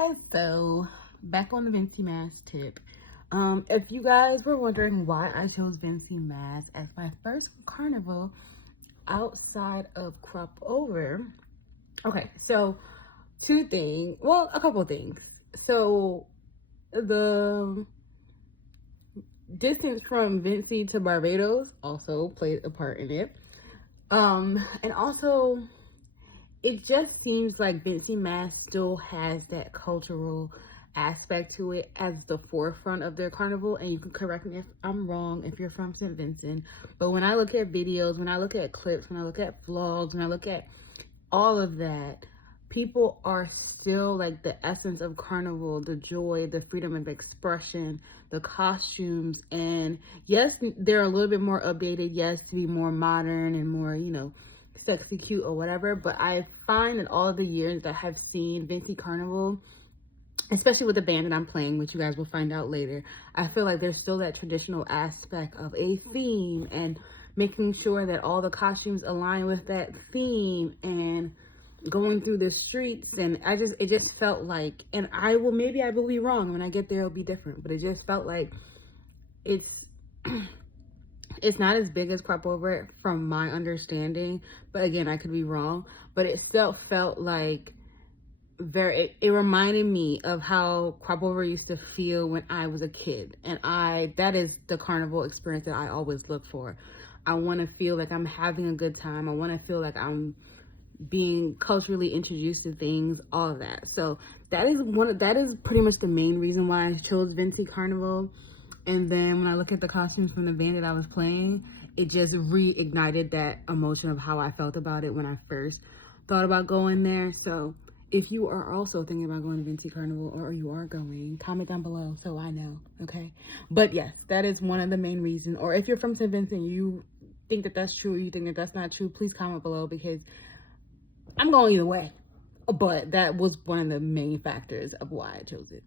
guys, so back on the Vincy Mass tip. If you guys were wondering why I chose Vincy Mass as my first carnival outside of Crop Over, okay, so a couple things. So the distance from Vincy to Barbados also played a part in it. And also it just seems like Vincy Mass still has that cultural aspect to it as the forefront of their carnival. And you can correct me if I'm wrong if you're from St. Vincent. But when I look at videos, when I look at clips, when I look at vlogs, when I look at all of that, people are still like the essence of carnival, the joy, the freedom of expression, the costumes. And yes, they're a little bit more updated, yes, to be more modern and more, sexy, cute, or whatever. But I find that all the years that I've seen Vincy Carnival, especially with the band that I'm playing, which you guys will find out later, I feel like there's still that traditional aspect of a theme and making sure that all the costumes align with that theme and going through the streets. And it just felt like, and maybe I will be wrong, when I get there it'll be different, but it just felt like it's it's not as big as Crop Over from my understanding, but again, I could be wrong. But it still felt like it reminded me of how Crop Over used to feel when I was a kid. And that is the carnival experience that I always look for. I want to feel like I'm having a good time. I want to feel like I'm being culturally introduced to things, all of that. So that is pretty much the main reason why I chose Vincy Carnival. And then when I look at the costumes from the band that I was playing, it just reignited that emotion of how I felt about it when I first thought about going there. So if you are also thinking about going to Vincy Carnival, or you are going, comment down below so I know, okay? But yes, that is one of the main reasons. Or if you're from St. Vincent, you think that that's true, or you think that that's not true, please comment below, because I'm going either way. But that was one of the main factors of why I chose it.